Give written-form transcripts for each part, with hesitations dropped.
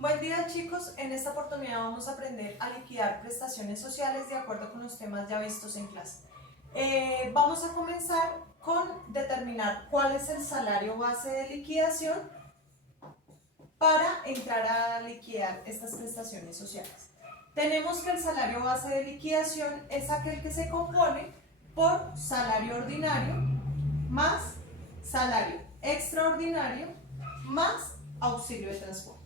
Buen día chicos, en esta oportunidad vamos a aprender a liquidar prestaciones sociales de acuerdo con los temas ya vistos en clase. Vamos a comenzar con determinar cuál es el salario base de liquidación para entrar a liquidar estas prestaciones sociales. Tenemos que el salario base de liquidación es aquel que se compone por salario ordinario más salario extraordinario más auxilio de transporte.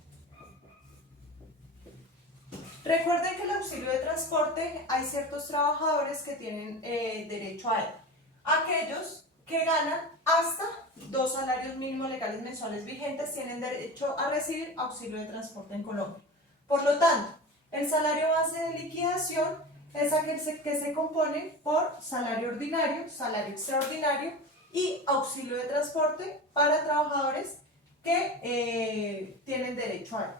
Recuerden que el auxilio de transporte hay ciertos trabajadores que tienen derecho a él. Aquellos que ganan hasta 2 salarios mínimos legales mensuales vigentes tienen derecho a recibir auxilio de transporte en Colombia. Por lo tanto, el salario base de liquidación es aquel que se compone por salario ordinario, salario extraordinario y auxilio de transporte para trabajadores que tienen derecho a él.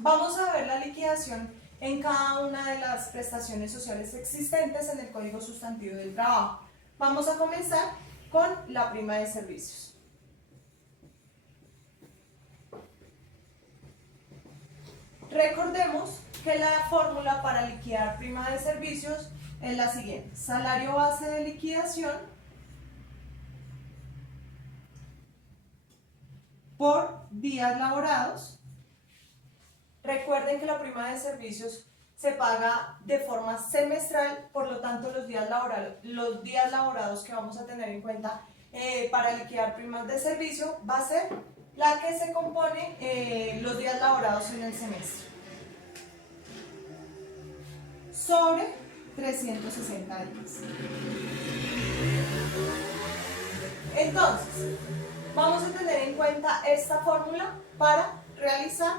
Vamos a ver la liquidación en cada una de las prestaciones sociales existentes en el Código Sustantivo del Trabajo. Vamos a comenzar con la prima de servicios. Recordemos que la fórmula para liquidar prima de servicios es la siguiente: salario base de liquidación por días laborados. Recuerden que la prima de servicios se paga de forma semestral, por lo tanto los días laborados que vamos a tener en cuenta para liquidar primas de servicio va a ser la que se compone los días laborados en el semestre, sobre 360 días. Entonces, vamos a tener en cuenta esta fórmula para realizar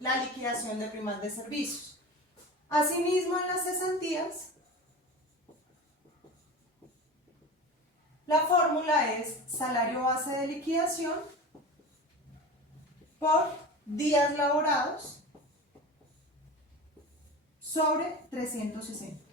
la liquidación de primas de servicios. Asimismo, en las cesantías, la fórmula es salario base de liquidación por días laborados sobre 360.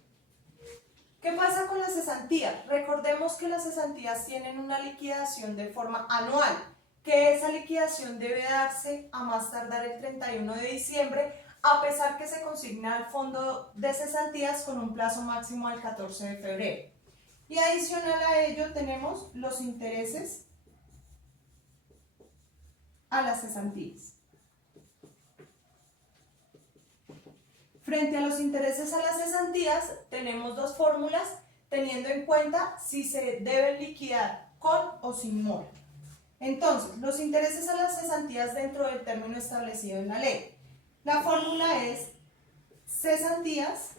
¿Qué pasa con las cesantías? Recordemos que las cesantías tienen una liquidación de forma anual, que esa liquidación debe darse a más tardar el 31 de diciembre, a pesar que se consigna al fondo de cesantías con un plazo máximo al 14 de febrero. Y adicional a ello tenemos los intereses a las cesantías. Frente a los intereses a las cesantías tenemos dos fórmulas, teniendo en cuenta si se deben liquidar con o sin mora. Entonces, los intereses a las cesantías dentro del término establecido en la ley. La fórmula es cesantías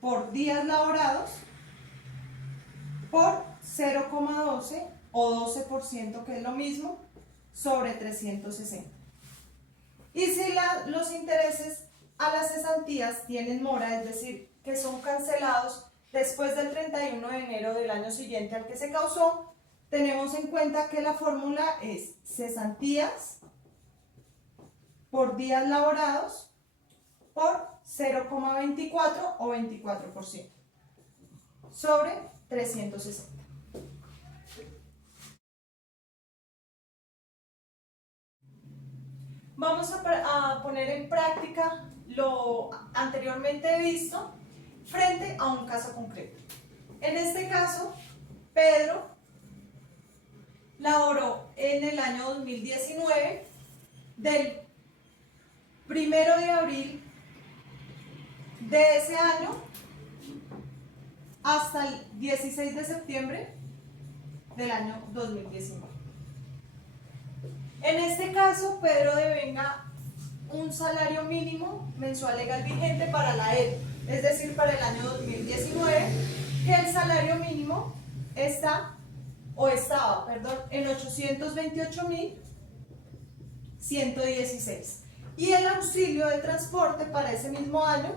por días laborados por 0,12 o 12%, que es lo mismo, sobre 360. Y si los intereses a las cesantías tienen mora, es decir, que son cancelados después del 31 de enero del año siguiente al que se causó, tenemos en cuenta que la fórmula es cesantías por días laborados por 0,24 o 24% sobre 360. Vamos a poner en práctica lo anteriormente visto frente a un caso concreto. En este caso, Pedro laboró en el año 2019 del 1 de abril de ese año hasta el 16 de septiembre del año 2019. En este caso, Pedro devenga un salario mínimo mensual legal vigente para la época, es decir, para el año 2019, que el salario mínimo estaba en 828.116. Y el auxilio de transporte para ese mismo año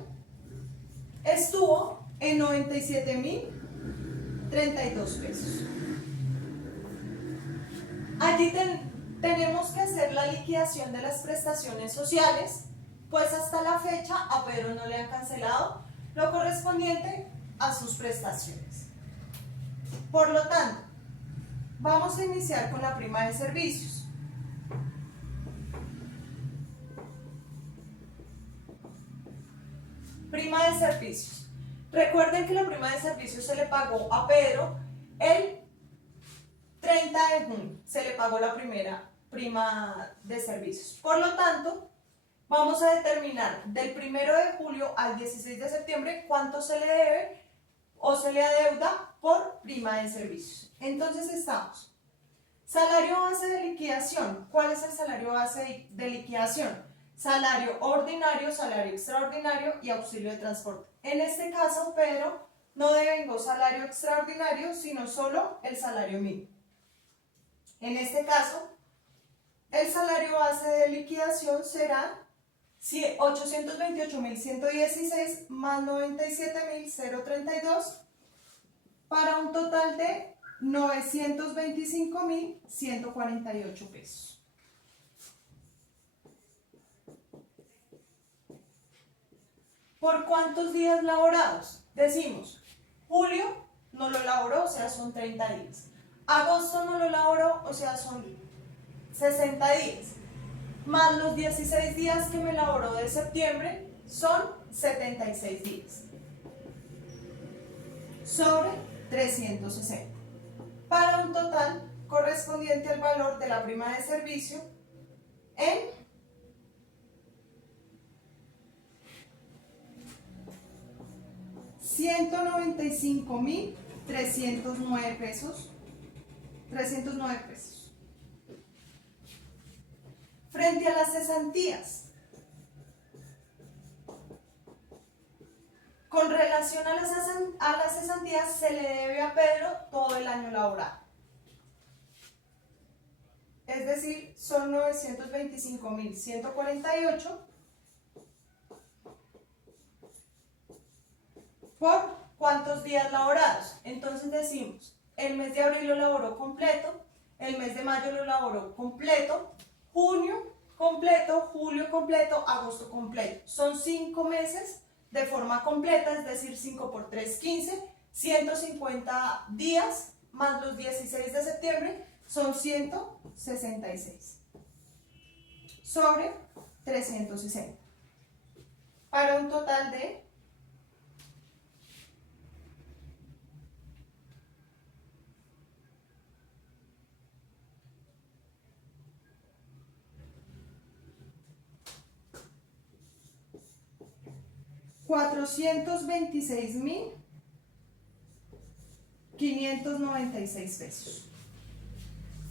estuvo en 97.032 pesos. Allí tenemos que hacer la liquidación de las prestaciones sociales, pues hasta la fecha a Pedro no le han cancelado lo correspondiente a sus prestaciones. Por lo tanto, Vamos a iniciar con la prima de servicios. Prima de servicios. Recuerden que la prima de servicios se le pagó a Pedro el 30 de junio. Se le pagó la primera prima de servicios. Por lo tanto, vamos a determinar del 1 de julio al 16 de septiembre cuánto se le debe o se le adeuda por prima de servicios. Entonces estamos. Salario base de liquidación. ¿Cuál es el salario base de liquidación? Salario ordinario, salario extraordinario y auxilio de transporte. En este caso, Pedro no devengó salario extraordinario, sino solo el salario mínimo. En este caso, el salario base de liquidación será 828.116 más 97.032 para un total de 925.148 pesos. ¿Por cuántos días laborados? Decimos, julio no lo laboró, o sea, son 30 días. Agosto no lo laboró, o sea, son 60 días. Más los 16 días que me laboró de septiembre, son 76 días. Sobre 360. Para un total correspondiente al valor de la prima de servicio en 195.309 pesos. 309 pesos. Frente a las cesantías. Con relación a las cesantías se le debe a Pedro todo el año laboral. Es decir, son 925.148 ¿por cuántos días laborados? Entonces decimos, el mes de abril lo laboró completo, el mes de mayo lo laboró completo, junio completo, julio completo, agosto completo. Son 5 meses de forma completa, es decir, 5 por 3, 15, 150 días más los 16 de septiembre son 166 sobre 360 para un total de 426.596 pesos.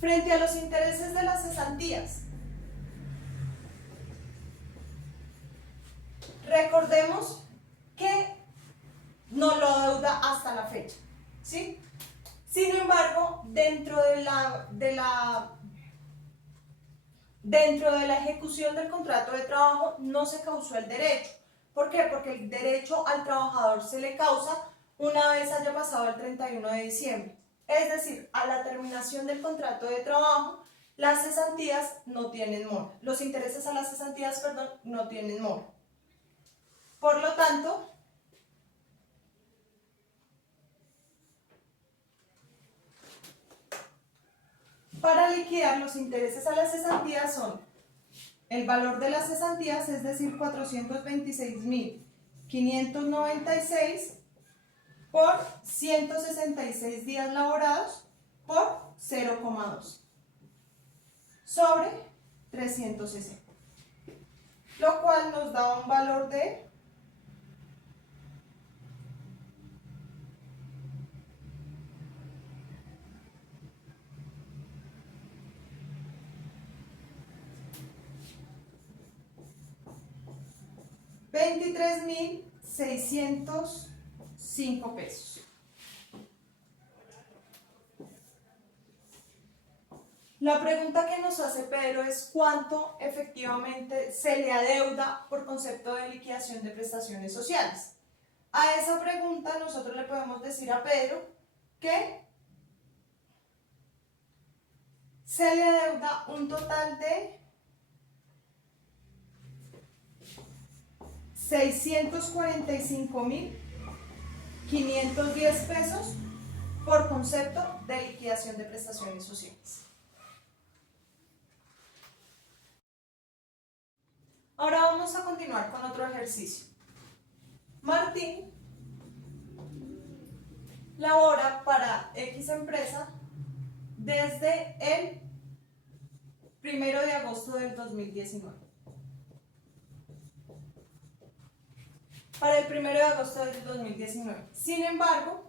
Frente a los intereses de las cesantías, recordemos que no lo adeuda hasta la fecha, ¿sí? Sin embargo, dentro de la ejecución del contrato de trabajo no se causó el derecho. ¿Por qué? Porque el derecho al trabajador se le causa una vez haya pasado el 31 de diciembre. Es decir, a la terminación del contrato de trabajo, las cesantías no tienen mora. Los intereses a las cesantías, perdón, no tienen mora. Por lo tanto, para liquidar los intereses a las cesantías son el valor de las cesantías, es decir, 426.596 por 166 días laborados por 0,2 sobre 360, lo cual nos da un valor de 23.605 pesos. La pregunta que nos hace Pedro es cuánto efectivamente se le adeuda por concepto de liquidación de prestaciones sociales. A esa pregunta nosotros le podemos decir a Pedro que se le adeuda un total de 645.510 pesos por concepto de liquidación de prestaciones sociales. Ahora vamos a continuar con otro ejercicio. Martín labora para X empresa desde el 1 de agosto del 2019. Para el 1 de agosto del 2019. Sin embargo,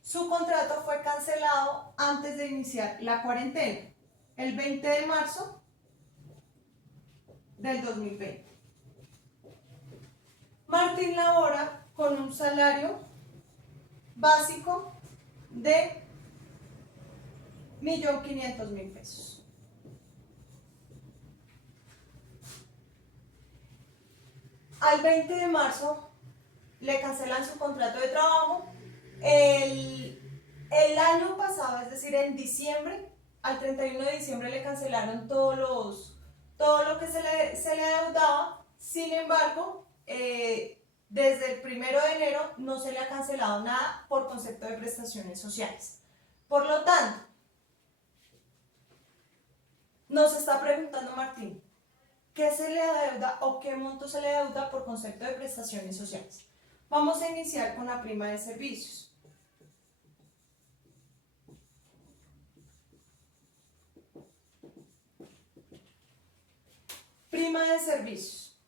su contrato fue cancelado antes de iniciar la cuarentena, el 20 de marzo del 2020. Martín labora con un salario básico de 1.500.000 pesos. Al 20 de marzo le cancelan su contrato de trabajo. El año pasado, es decir, en diciembre, al 31 de diciembre le cancelaron todo lo que se le adeudaba. Sin embargo, desde el 1 de enero no se le ha cancelado nada por concepto de prestaciones sociales. Por lo tanto, nos está preguntando Martín, ¿qué se le adeuda o qué monto se le adeuda por concepto de prestaciones sociales? Vamos a iniciar con la prima de servicios. Prima de servicios.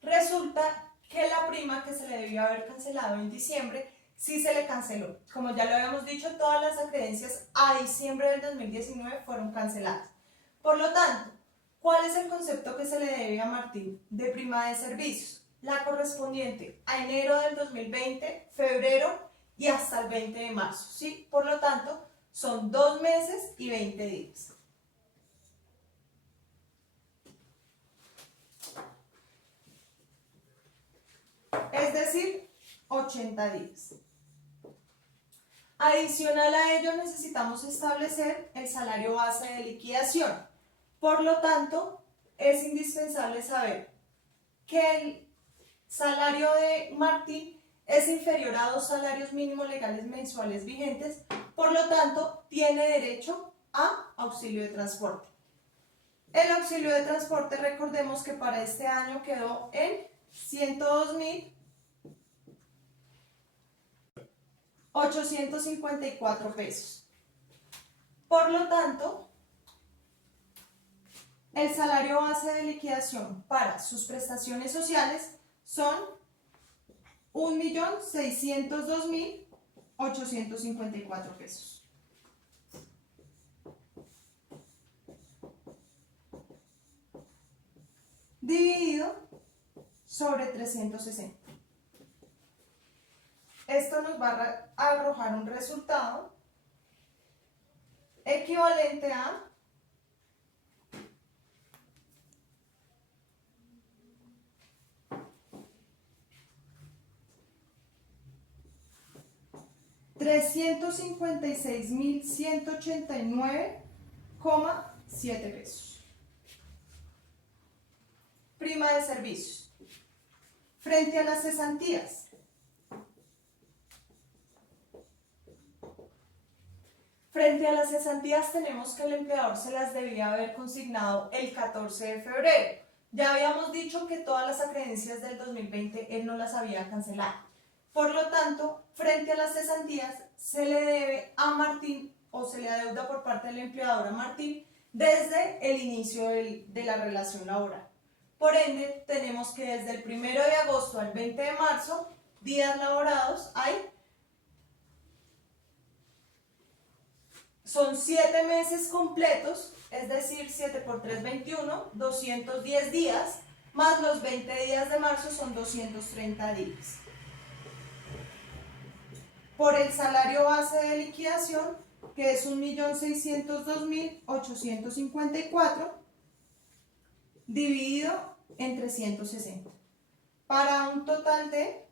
Resulta que la prima que se le debió haber cancelado en diciembre, sí se le canceló. Como ya lo habíamos dicho, todas las acreencias a diciembre del 2019 fueron canceladas. Por lo tanto, ¿cuál es el concepto que se le debe a Martín de prima de servicios? La correspondiente a enero del 2020, febrero y hasta el 20 de marzo, ¿sí? Por lo tanto, son 2 meses y 20 días. Es decir, 80 días. Adicional a ello, necesitamos establecer el salario base de liquidación. Por lo tanto, es indispensable saber que el salario de Martín es inferior a 2 salarios mínimos legales mensuales vigentes, por lo tanto, tiene derecho a auxilio de transporte. El auxilio de transporte, recordemos que para este año quedó en 102.854 pesos. Por lo tanto, el salario base de liquidación para sus prestaciones sociales son 1.602.854 pesos. Dividido sobre 360. Esto nos va a arrojar un resultado equivalente a 356.189,7 pesos. Prima de servicios. Frente a las cesantías. Frente a las cesantías tenemos que el empleador se las debía haber consignado el 14 de febrero. Ya habíamos dicho que todas las acreencias del 2020 él no las había cancelado. Por lo tanto, frente a las cesantías se le debe a Martín o se le adeuda por parte del empleador a Martín desde el inicio de la relación laboral. Por ende, tenemos que desde el 1 de agosto al 20 de marzo, días laborados hay. Son 7 meses completos, es decir, 7 por 3, 21, 210 días, más los 20 días de marzo son 230 días. Por el salario base de liquidación, que es 1.602.854, dividido en 360, para un total de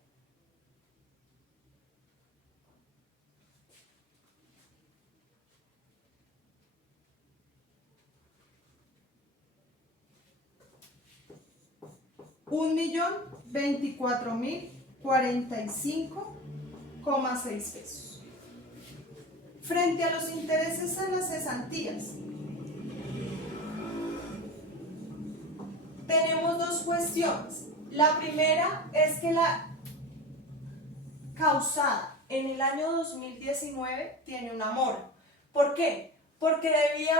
1.024.045,6 pesos. Frente a los intereses a las cesantías, tenemos dos cuestiones. La primera es que la causada en el año 2019 tiene una mora. ¿Por qué? Porque debía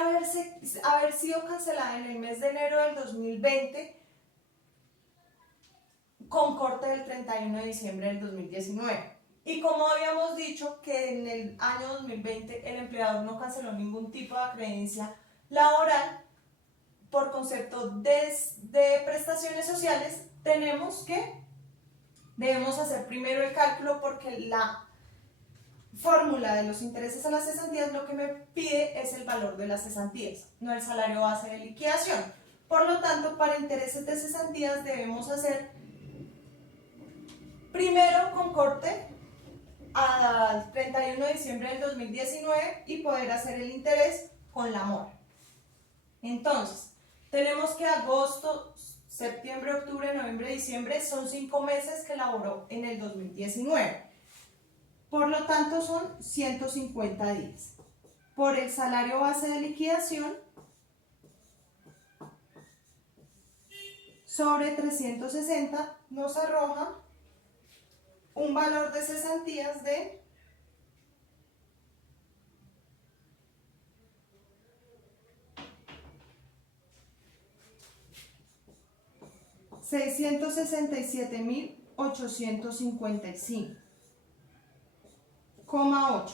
haber sido cancelada en el mes de enero del 2020 con corte del 31 de diciembre del 2019. Y como habíamos dicho que en el año 2020 el empleador no canceló ningún tipo de acreencia laboral, por concepto de prestaciones sociales, debemos hacer primero el cálculo, porque la fórmula de los intereses a las cesantías lo que me pide es el valor de las cesantías, no el salario base de liquidación. Por lo tanto, para intereses de cesantías debemos hacer primero con corte al 31 de diciembre del 2019 y poder hacer el interés con la mora. Entonces, tenemos que agosto, septiembre, octubre, noviembre, diciembre son 5 meses que laboró en el 2019. Por lo tanto, son 150 días. Por el salario base de liquidación sobre 360 nos arroja un valor de cesantías de 667.855,8.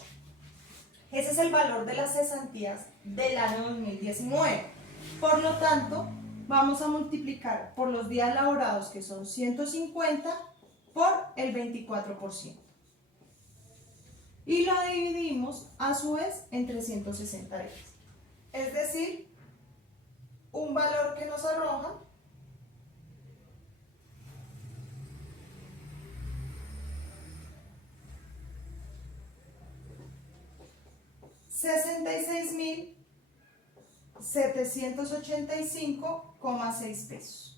Ese es el valor de las cesantías del año 2019. Por lo tanto, vamos a multiplicar por los días laborados, que son 150, por el 24%. Y lo dividimos a su vez en 360 días. Es decir, un valor que nos arroja 66.785,6 pesos.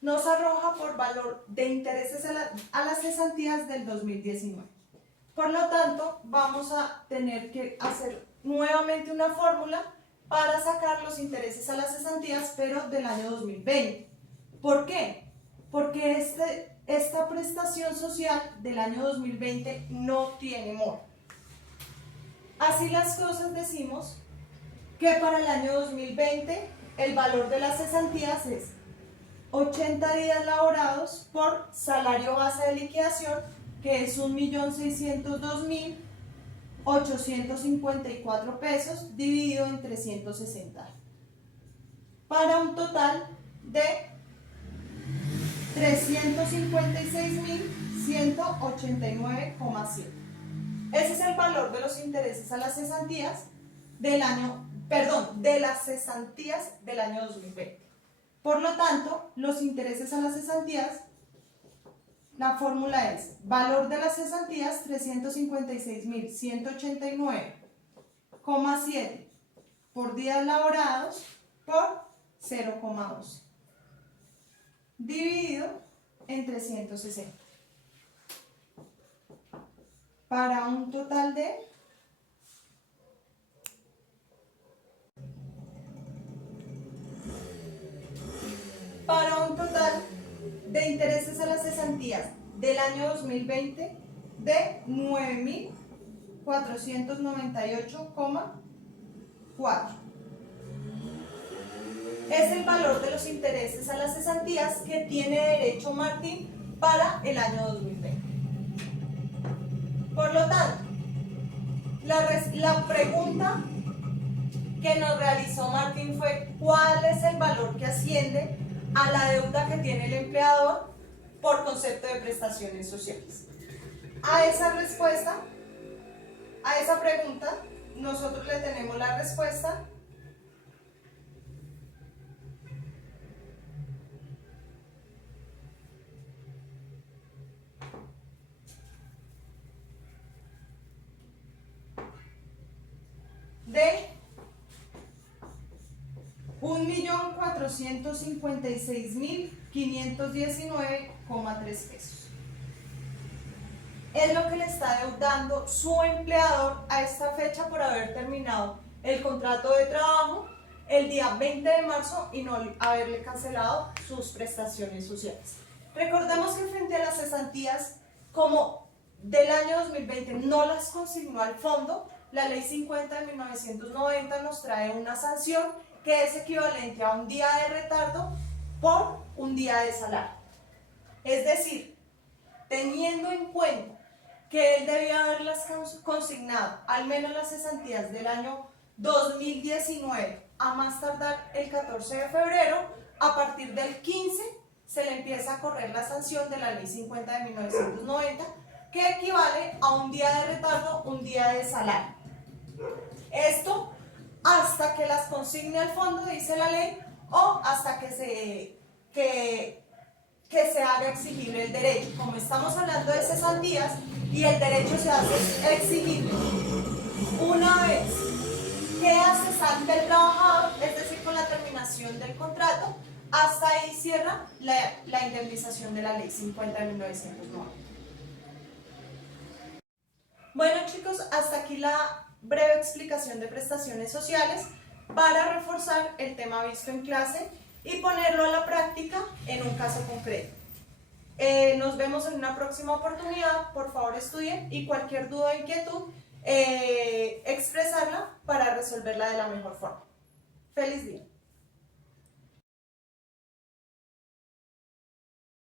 Nos arroja por valor de intereses a las cesantías del 2019. Por lo tanto, vamos a tener que hacer nuevamente una fórmula para sacar los intereses a las cesantías, pero del año 2020. ¿Por qué? Porque esta prestación social del año 2020 no tiene mora. Así las cosas, decimos que para el año 2020 el valor de las cesantías es 80 días laborados por salario base de liquidación, que es 1.602.854 pesos dividido en 360, para un total de 356.189,7. Ese es el valor de los intereses a las cesantías de las cesantías del año 2020. Por lo tanto, los intereses a las cesantías, la fórmula es valor de las cesantías 356.189,7 por días laborados por 0,12 dividido en 360, para un total de 'intereses a las cesantías del año 2020 de 9.498,4. Es el valor de los intereses a las cesantías que tiene derecho Martín para el año 2020. Por lo tanto, la pregunta que nos realizó Martín fue: ¿cuál es el valor que asciende a la deuda que tiene el empleador por concepto de prestaciones sociales? A esa pregunta, nosotros le tenemos la respuesta de 1.456.519,3 pesos. es lo que le está deudando su empleador a esta fecha por haber terminado el contrato de trabajo el día 20 de marzo y no haberle cancelado sus prestaciones sociales. Recordemos que frente a las cesantías, como del año 2020 no las consignó al fondo, la ley 50 de 1990 nos trae una sanción que es equivalente a un día de retardo por un día de salario. Es decir, teniendo en cuenta que él debía haberlas consignado, al menos las cesantías del año 2019, a más tardar el 14 de febrero, a partir del 15 se le empieza a correr la sanción de la ley 50 de 1990, que equivale a un día de retardo, un día de salario. Esto hasta que las consigne al fondo, dice la ley, o hasta que se haga exigible el derecho. Como estamos hablando de cesantías y el derecho se hace exigible una vez que cesante el trabajador, es decir, con la terminación del contrato, hasta ahí cierra la indemnización de la ley 50 de 1990. Bueno chicos, hasta aquí la breve explicación de prestaciones sociales para reforzar el tema visto en clase y ponerlo a la práctica en un caso concreto. Nos vemos en una próxima oportunidad. Por favor estudien y cualquier duda o inquietud expresarla para resolverla de la mejor forma. ¡Feliz día!